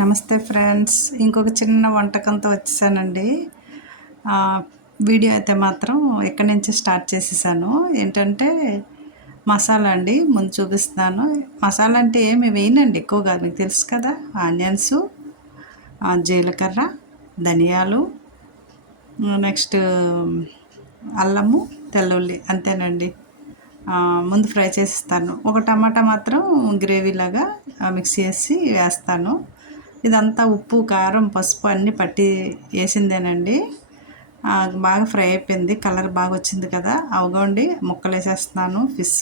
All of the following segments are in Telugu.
నమస్తే ఫ్రెండ్స్. ఇంకొక చిన్న వంటకంతో వచ్చేసానండి. వీడియో అయితే మాత్రం ఎక్కడి నుంచి స్టార్ట్ చేసేసాను? ఏంటంటే మసాలా అండి. ముందు చూపిస్తున్నాను. మసాలా అంటే ఏమి వేయనండి ఎక్కువగా? మీకు తెలుసు కదా? ఆనియన్స్ జీలకర్ర ధనియాలు నెక్స్ట్ అల్లము తెల్లుల్లి అంతేనండి. ముందు ఫ్రై చేసిస్తాను. ఒక టమాటా మాత్రం గ్రేవీలాగా మిక్స్ చేసి వేస్తాను. ఇదంతా ఉప్పు కారం పసుపు అన్నీ పట్టి వేసిందేనండి. బాగా ఫ్రై అయిపోయింది. కలర్ బాగా వచ్చింది కదా. అవగోండి ముక్కలు వేసేస్తున్నాను ఫిష్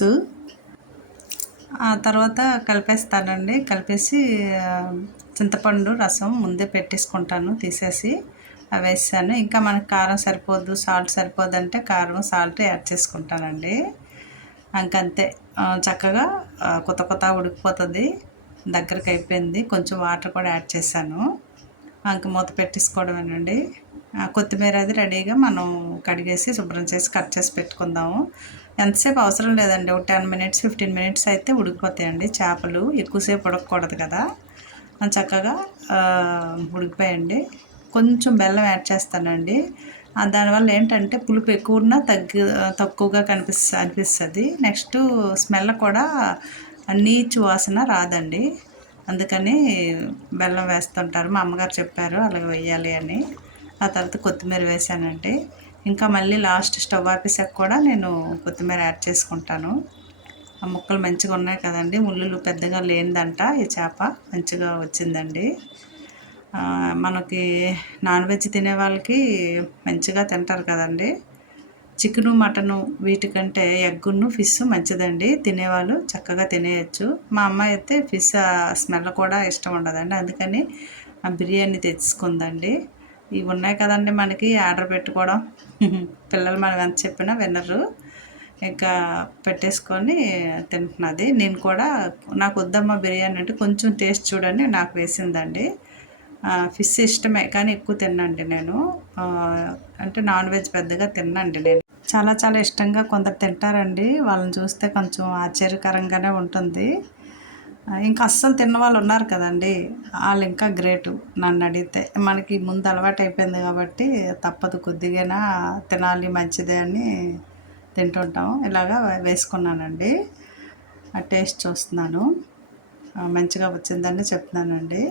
ఆ తర్వాత కలిపేస్తానండి. కలిపేసి చింతపండు రసం ముందే పెట్టేసుకుంటాను తీసేసి అవి వేసాను ఇంకా మనకు కారం సరిపోదు సాల్ట్ సరిపోదు అంటే కారం సాల్ట్ యాడ్ చేసుకుంటానండి. ఇంకంతే. చక్కగా కొత్త కొత్త ఉడికిపోతుంది. దగ్గరకు అయిపోయింది కొంచెం వాటర్ కూడా యాడ్ చేశాను. ఇంక మూత పెట్టేసుకోవడమేనండి కొత్తిమీర అది రెడీగా మనం కడిగేసి శుభ్రం చేసి కట్ చేసి పెట్టుకుందాము. ఎంతసేపు అవసరం లేదండి. ఒక టెన్ మినిట్స్ ఫిఫ్టీన్ మినిట్స్ అయితే ఉడికిపోతాయండి చేపలు. ఎక్కువసేపు ఉడకకూడదు కదా. చక్కగా ఉడికిపోయండి. కొంచెం బెల్లం యాడ్ చేస్తానండి. దానివల్ల ఏంటంటే పులుపు ఎక్కువ ఉన్నా తగ్గు తక్కువగా కనిపిస్త అనిపిస్తుంది. నెక్స్ట్ స్మెల్ కూడా నీచు వాసన రాదండి. అందుకని బెల్లం వేస్తుంటారు. మా అమ్మగారు చెప్పారు అలాగ వేయాలి అని. ఆ తర్వాత కొత్తిమీర వేసానండి ఇంకా మళ్ళీ లాస్ట్ స్టవ్ ఆపేసాక కూడా నేను కొత్తిమీర యాడ్ చేసుకుంటాను. ఆ ముక్కలు మంచిగా ఉన్నాయి కదండి. ముళ్ళు పెద్దగా లేనిదంట ఈ చేప. మంచిగా వచ్చిందండి. మనకి నాన్ వెజ్ తినే వాళ్ళకి మంచిగా తింటారు కదండి. చికెను మటను వీటికంటే ఎగ్గును ఫిష్ మంచిదండి. తినేవాళ్ళు చక్కగా తినేయచ్చు. మా అమ్మాయి అయితే ఫిష్ స్మెల్ కూడా ఇష్టం ఉండదండి. అందుకని ఆ బిర్యానీ తెచ్చుకుందండి. ఇవి ఉన్నాయి కదండి మనకి ఆర్డర్ పెట్టుకోవడం. పిల్లలు మనం ఎంత చెప్పినా వినరు. ఇంకా పెట్టేసుకొని తింటున్నది. నేను కూడా నాకు వద్దమ్మ బిర్యానీ అంటే కొంచెం టేస్ట్ చూడండి నాకు వేసిందండి. ఫిష్ ఇష్టమే కానీ ఎక్కువ తిన్నండి నేను. అంటే నాన్ వెజ్ పెద్దగా తిన్నండి నేను. చాలా చాలా ఇష్టంగా కొందరు తింటారండి. వాళ్ళని చూస్తే కొంచెం ఆశ్చర్యకరంగానే ఉంటుంది. ఇంకా అస్సలు తిన్న వాళ్ళు ఉన్నారు కదండి. వాళ్ళు ఇంకా గ్రేటు. నన్ను అడిగితే మనకి ముందు అలవాటు అయిపోయింది కాబట్టి తప్పదు కొద్దిగా తినాలి మంచిదే అని తింటుంటాం. ఇలాగా వేసుకున్నానండి. ఆ టేస్ట్ చూస్తున్నాను. మంచిగా వచ్చిందని చెప్తున్నానండి.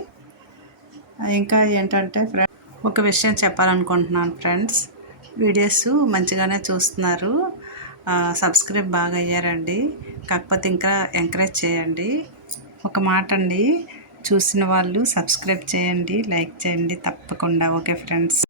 ఇంకా ఏంటంటే ఫ్రెండ్ ఒక విషయం చెప్పాలనుకుంటున్నాను ఫ్రెండ్స్. వీడియోస్ మంచిగానే చూస్తున్నారు. సబ్స్క్రైబ్ బాగా అయ్యారండి. కాకపోతే ఇంకా ఎంకరేజ్ చేయండి. ఒక మాట అండి చూసిన వాళ్ళు సబ్స్క్రైబ్ చేయండి లైక్ చేయండి తప్పకుండా. Okay friends.